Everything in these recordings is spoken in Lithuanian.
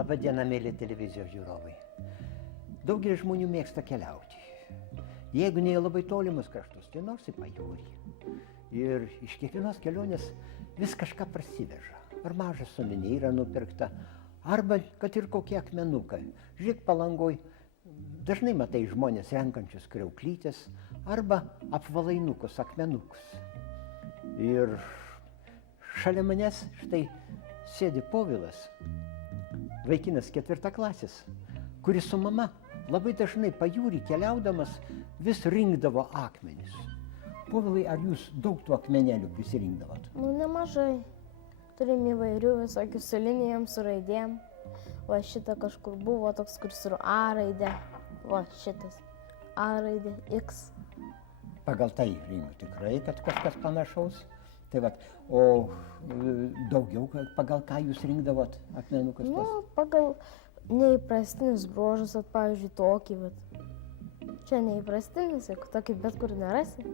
Labą dieną, mėly televizijos žiūrovai. Daugelis žmonių mėgsta keliauti. Jeigu ne į labai tolimus kraštus, tai nors į pajūrį. Ir iš kiekvienos kelionės vis kažką prasiveža. Ar maža suvenyrą nupirkta, arba kad ir kokie akmenukai. Žiūrėk, Palangoj dažnai matai žmonės renkančius kriauklytes arba apvalainukus, akmenukus. Ir šalia manęs štai sėdi Povilas, vaikinas 4 klasės, kuris su mama labai dažnai pajūrį keliaudamas vis rinkdavo akmenis. Povilai, ar jūs daug tų akmenėlių prisirinkdavot? Nu, nemažai. Turim įvairių visokių su linijom, su raidėm. Va šitą kažkur buvo toks, kur su A raidė. Va šitas A raidė, X. Pagal tai rinku tikrai, kad kažkas panašaus. Tai vat, o daugiau pagal ką jūs rinkdavot akmenukus? Nu, pagal neįprastinius bruožus, pavyzdžiui, tokį, vat. Čia neįprastinis, tokį bet kur nerasi.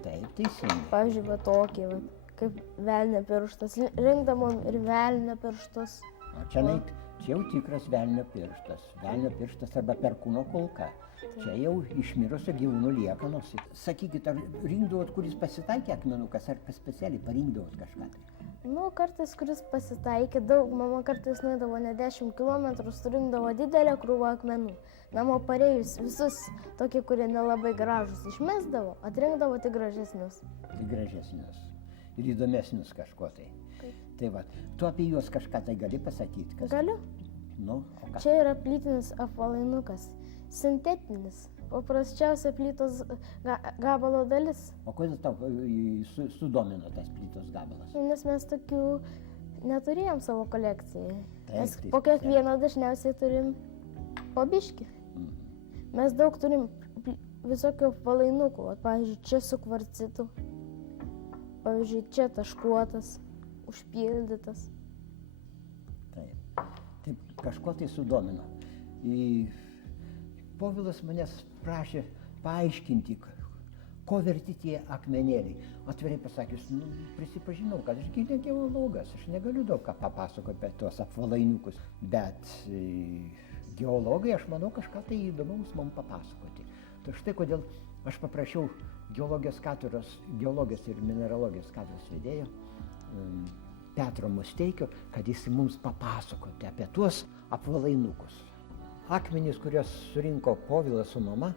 Taip, teisingai. Pavyzdžiui, va tokį, va, kaip velnio pirštas. Rinkdavom ir velnio pirštus. O čia jau tikras velnio pirštas. Velnio pirštas arba perkūno kulka. Čia jau išmirusio gyvūnų liekanos. Sakykit, ar rinkdavot, kuris pasitaikė akmenukas, ar specialiai parinkdavot kažką tai? Nu, kartais, kuris pasitaikė daug, mama kartais nuėdavo ne 10 kilometrų, surinkdavo didelę krūvą akmenų. Namo parėjus visus tokie, kurie nelabai gražus, išmesdavo, atrinkdavo tik gražesnius. Tik gražesnius. Ir įdomesnius kažko tai. Kaip? Tai va, tu apie juos kažką tai gali pasakyti? Kas... Galiu. Nu, o ką? Čia yra plytinis apvalainukas. Sintetinis. Paprasčiausia plytos gabalo dalis. O kodėl tau sudomino tas plytos gabalas? Nes mes tokių neturėjom savo kolekcijai. Taip, Mes tai po kiekvieno dažniausiai turim po biškį. Mes daug turim visokių apvalainukų. Pavyzdžiui, čia su kvarcitu. Pavyzdžiui, čia taškuotas, užpildytas. Taip. Taip, kažko tai sudomino. Povilas manęs prašė paaiškinti, ko verti tie akmenėliai. Atvirai pasakius, prisipažinau, kad aš gi ne geologas, aš negaliu daug ką papasakoti apie tuos apvalainiukus, bet geologai, aš manau, kažką tai įdomaus man papasakoti. Tai štai kodėl aš paprašiau geologijos ir mineralogijos katedros vedėjo Petro Musteikio, kad jis mums papasakoti apie tuos apvalainukus. Akmenys, kuriuos surinko Povilas su mama,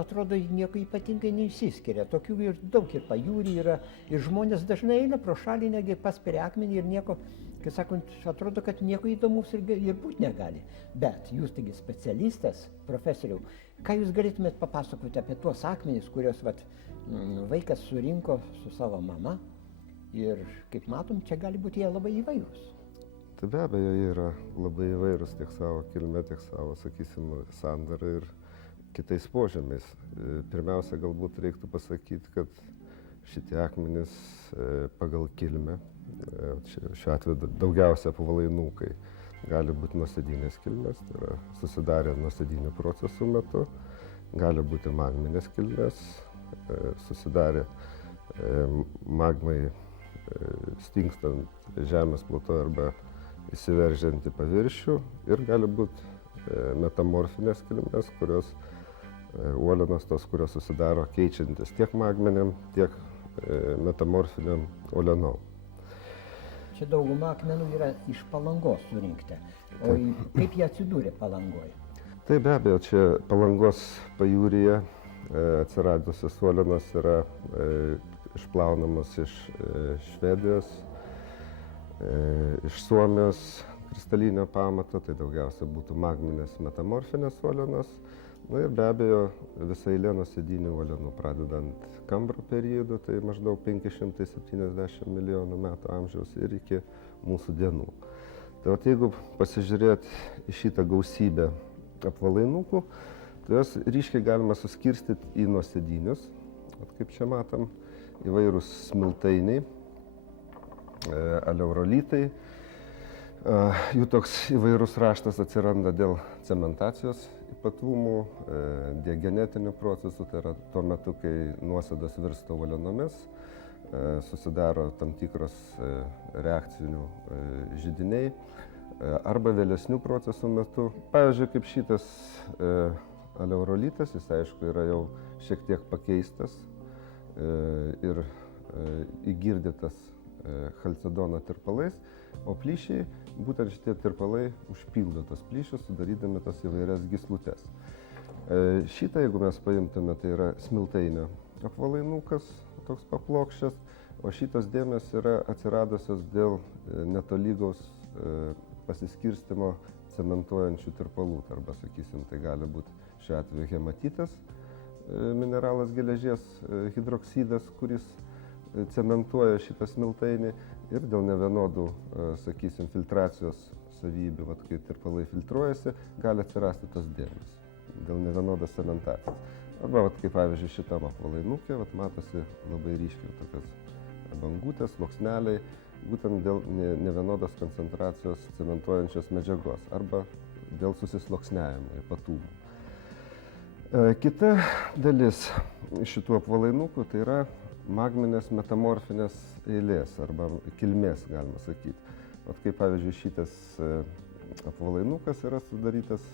atrodo, nieko ypatingai neišsiskiria. Tokių ir daug ir pajūrį yra, ir žmonės dažnai eina pro šalį, negi paspiria akmenį ir nieko, kai sakant, atrodo, kad nieko įdomus ir būti negali. Bet jūs taigi specialistas, profesoriau, ką jūs galėtumėt papasakoti apie tuos akmenys, kuriuos vaikas surinko su savo mama ir, kaip matom, čia gali būti jie labai įvairūs. Tai be abejo, jie yra labai įvairūs tiek savo kilme, tiek savo, sakysim, sandarą ir kitais požemiais. Pirmiausia, galbūt reiktų pasakyti, kad šitie akmenys pagal kilmę, šiuo atveju daugiausia apvalainukai, gali būti nuosėdinės kilmės, tai yra susidarę nuosėdinių procesų metu, gali būti magminės kilmės, susidarę magmai stingstant žemės ploto arba įsiveržiant į paviršių, ir gali būti metamorfinės kilmės, kurios uolienos tos, kurios susidaro keičiantis tiek magminiam, tiek metamorfiniam uolienom. Čia dauguma akmenų yra iš Palangos surinkta. O kaip jie atsidūrė Palangoje? Tai be abejo, čia Palangos pajūryje atsiradusios uolienos yra išplaunamos iš Švedijos, iš Suomijos kristalinio pamato, tai daugiausia būtų magminės metamorfinės uolienos. Ir be abejo, visa eilė nuosėdinių uolienų, pradedant Kambro periodu, tai maždaug 570 milijonų metų amžiaus ir iki mūsų dienų. Tai jeigu pasižiūrėt į šitą gausybę apvalainukų, tai jos ryškiai galima suskirstyti į nuosėdinius. Kaip čia matom, įvairūs smiltainiai, aleurolitai. Jų toks įvairus raštas atsiranda dėl cementacijos ypatumų, diagenetinių procesų, tai yra tuo metu, kai nuosėdos virsta uolienomis, susidaro tam tikros reakcinių židiniai, arba vėlesnių procesų metu. Pavyzdžiui, kaip šitas aleurolitas, jis aišku yra jau šiek tiek pakeistas ir įgirdytas chalcedono tirpalais, o plyšiai, būtent šitie tirpalai užpildo tas plyšius, sudarydami tas įvairias gyslutes. Šitą, jeigu mes paimtume, tai yra smiltainio apvalainukas, toks paplokščias, o šitos dėmės yra atsiradusios dėl netolygaus pasiskirstimo cementuojančių tirpalų, arba, sakysim, tai gali būti šiuo atveju hematitas, mineralas geležies hidroksidas, kuris cementuoja šitą smiltainį, ir dėl nevienodų, sakysim, filtracijos savybių, kai tirpalai filtruojasi, gali atsirasti tos dėmės dėl nevienodos cementacijos. Arba, kaip pavyzdžiui, šitam apvalainuke, matosi labai ryškiai tokios bangutės, sluoksneliai, būtent dėl nevienodos koncentracijos cementuojančios medžiagos arba dėl susisluoksniavimo ypatumų. Kita dalis šitų apvalainukų tai yra magminės metamorfinės eilės arba kilmės, galima sakyti. Kaip pavyzdžiui, šitas apvalainukas yra sudarytas,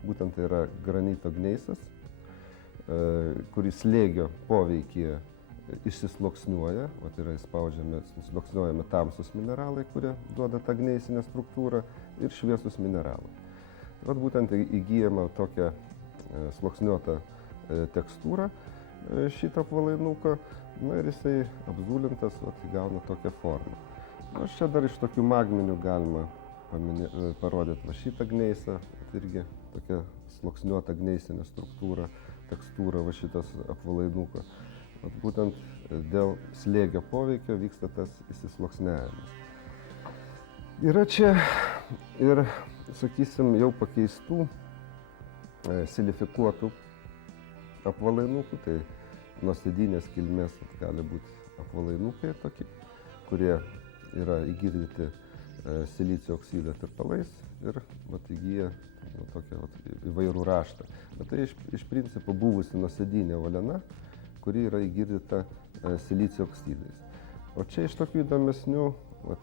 būtent tai yra granito gneisas, kuris slėgio poveikyje išsisluoksniuoja, yra sluoksniuojami tamsus mineralai, kurie duoda tą gneisinę struktūrą, ir šviesus mineralai. Būtent įgyjama tokia sluoksniuota tekstūra šito apvalainuko, ir jisai apzulintas įgauna tokią formą. Aš čia dar iš tokių magminių galima parodyti šitą gneisą, irgi tokia sluoksniuota gneisinė struktūra, tekstūra šitas apvalainuko. Būtent dėl slėgio poveikio vyksta tas įsisluoksniavimas. Yra čia ir, sakysim, jau pakeistų silifikuotų apvalainukų, tai nuosėdinės kilmės gali būti apvalainukai tokie, kurie yra įgirdyti silicio oksido tirpalais ir įgyja tokią įvairų raštą. Bet tai iš principo buvusi nuosėdinė uoliena, kuri yra įgirdyta silicio oksidais. O čia iš tokių įdomesnių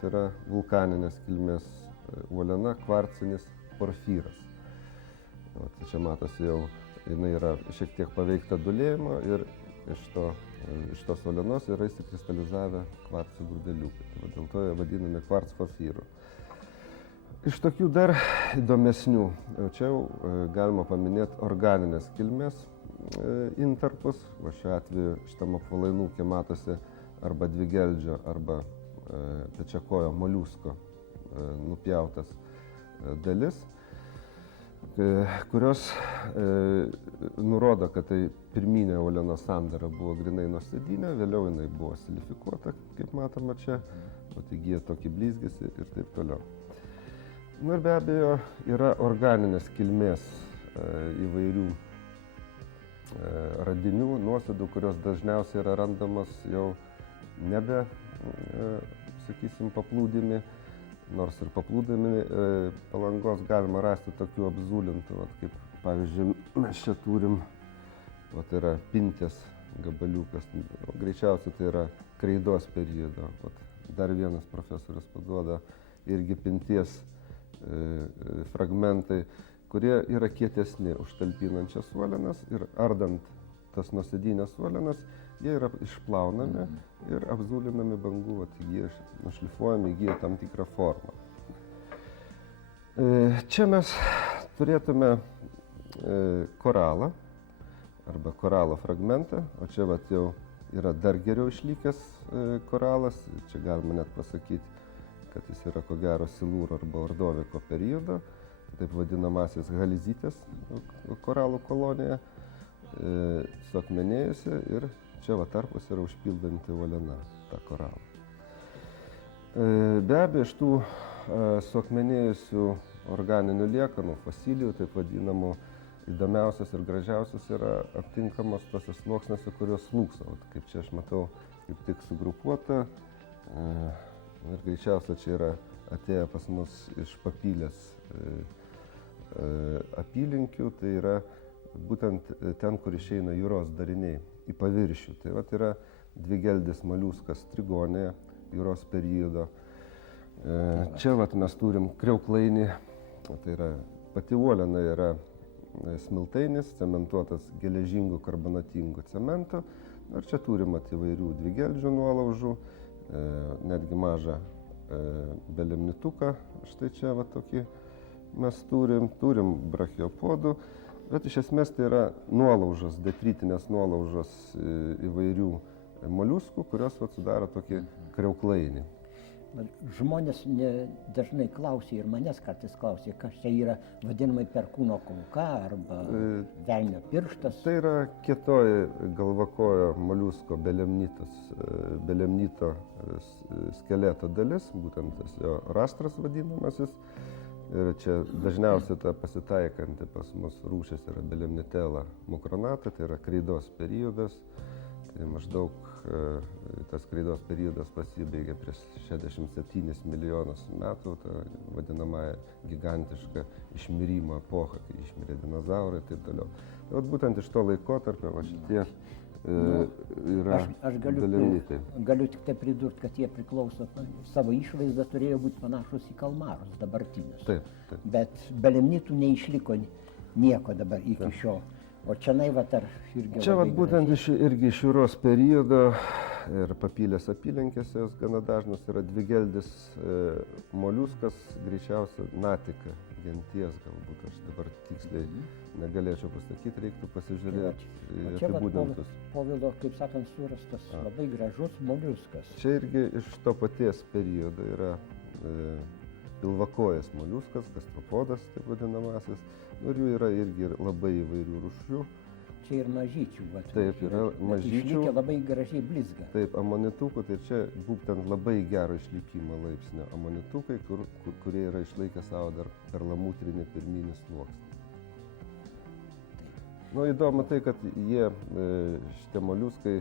yra vulkaninės kilmės uoliena kvarcinis porfyras. Čia matosi jau, jinai yra šiek tiek paveikta dūlėjimo ir iš tos uolienos yra įsikristalizavę kvarco grūdeliukai. Dėl to jie vadinami kvarc porfyru. Iš tokių dar įdomesnių, čia jau galima paminėti organinės kilmės intarpus. Šiuo atveju šitam apvalainuke matosi arba dvigeldžio, arba pečiakojo moliusko nupjautas dalis, kurios nurodo, kad tai pirminė uolienos sandara buvo grynai nuosėdinė, vėliau jinai buvo silifikuota, kaip matoma čia, įgyja tokį blizgesį ir taip toliau. Ir be abejo yra organinės kilmės įvairių radinių, nuosėdų, kurios dažniausiai yra randamos jau nebe, sakysim, paplūdimi, nors ir paplūdimi Palangos galima rasti tokių apzulintų, kaip pavyzdžiui mes čia turim, yra Pintės gabaliukas, greičiausiai tai yra Kreidos periodo. Dar vienas profesorius paduoda irgi Pinties fragmentai, kurie yra kietesni už talpinančias uolienas, ir ardant tas nuosėdinės uolienas, jie yra išplaunami ir apzulinami bangų, nušlifuojami, įgyja tam tikrą formą. Čia mes turėtume koralą arba koralo fragmentą, o čia jau yra dar geriau išlikęs koralas. Čia galima net pasakyti, kad jis yra ko gero Silūro arba Ordoviko periodo, taip vadinamasis Halizytės koralų kolonija, suakmenėjusi, ir čia tarpus yra užpildanti uoliena tą koralą. Be abejo, iš tų suakmenėjusių organinių liekanų, fosilijų, taip vadinamų, įdomiausias ir gražiausias yra aptinkamos tose sluoksniuose, kurios slūgso. Kaip čia aš matau, kaip tik sugrupuota, ir greičiausiai čia yra atėję pas mus iš Papilės apylinkių, tai yra būtent ten, kur išeina jūros dariniai į paviršių. Tai yra dvigeldis moliuskas Trigonėje jūros periodo. Čia vat, mes turim kriauklainį, tai yra pati uoliena yra smiltainis, cementuotas geležingų karbonatingų cementų. Ir čia turim įvairių dvigeldžių nuolaužų, netgi mažą belemnituką. Štai čia va tokį mes turim brachiopodų, bet iš esmės tai yra nuolaužos, detritinės nuolaužos įvairių moliuskų, kurios va sudaro tokį kriauklainį. Žmonės dažnai klausia ir manęs kartais klausia, kas čia yra vadinamai perkūno kulka arba velnio pirštas. Tai yra kietoji galvakojo moliusko belemnito skeleto dalis, būtent tas jo rastras vadinamasis. Ir čia dažniausiai ta pasitaikanti pas mus rūšis yra belemnitela mukronata, tai yra kreidos periodas. Tai maždaug tas kreidos periodas pasibaigė prieš 67 milijonus metų, ta vadinamąją gigantišką išmirimo epochą, kai išmirė dinozaurai ir taip toliau. Tai būtent iš to laikotarpio šitie yra belemnitai. Galiu tik tai pridurti, kad jie priklauso, savo išvaizdą turėjo būti panašus į kalmarus dabartinius. Taip. Bet belemnitų neišliko nieko dabar iki šiol. O čionai vat ar irgi... Čia vat būtent irgi iš jūros periodo ir Papilės apylinkėse jos gana dažnas yra dvigeldis moliuskas, greičiausia natika genties galbūt, aš dabar tiksliai negalėčiau pasakyti, reiktų pasižiūrėti apibūdintus. Povilo, kaip sakant, surastas labai gražus moliuskas. Čia irgi iš to paties periodo yra pilvakojas moliuskas, gastropodas, taip vadinamasis. Ir jų yra irgi labai įvairių rūšių. Čia ir mažyčių. Taip, yra mažyčių. Išlikę labai gražiai blizga. Taip, amonitukų, tai čia būtent labai gero išlikimo laipsnio amonitukai, kurie yra išlaikę savo dar perlamutrinį pirminį sluoksnį. Įdomu tai, kad šitie moliuskai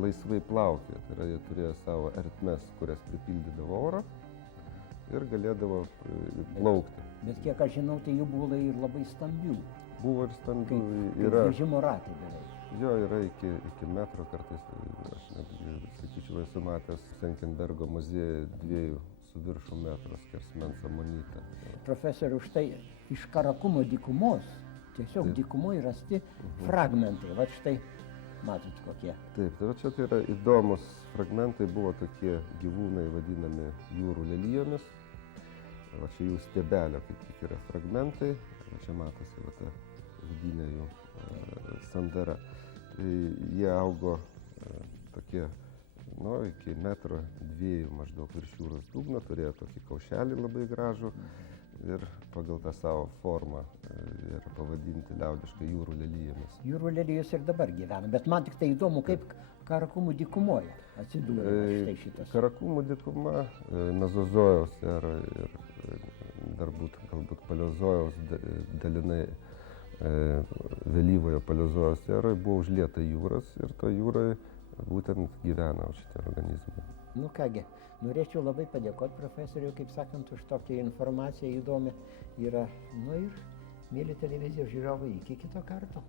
laisvai plaukė, tai yra jie turėjo savo ertmes, kurias pripildydavo oro ir galėdavo plaukti. Bet kiek aš žinau, tai jų buvo ir labai stambių. Buvo ir stambių. Kaip vežimo ratai beveik. Jo, yra iki metro kartais, aš netgi, sakyčiau, esu matęs Senckenbergo muziejuje 2,5 metrų skersmens amonitą. Profesoriau, štai iš Karakumo dykumos, tiesiog dykumoje rasti fragmentai, va štai matot kokie. Taip, tai čia tai yra įdomus fragmentai, buvo tokie gyvūnai vadinami jūrų lelijomis. Va čia jų stiebelio kaip tik yra fragmentai, va čia matosi va ta vidinė jų sandara. Tai jie augo tokie, iki 1,2 metrų maždaug virš jūros dugno, turėjo tokį kaušelį labai gražų ir pagal tą savo formą yra pavadinti liaudiškai jūrų lelijomis. Jūrų lelijos ir dabar gyvena, bet man tik tai įdomu, kaip Karakumų dykumoje atsidūrė štai šitas. Karakumų dykuma, mezozojaus era ir dar galbūt paleozojaus dalinai vėlyvojo paleozojaus eroje buvo užlieta jūros ir to jūroje būtent gyvena šitie organizmai. Nu kągi, norėčiau labai padėkoti profesoriui, kaip sakant, už tokią informaciją įdomią yra. Ir mėly televizijos žiūrovai, iki kito karto.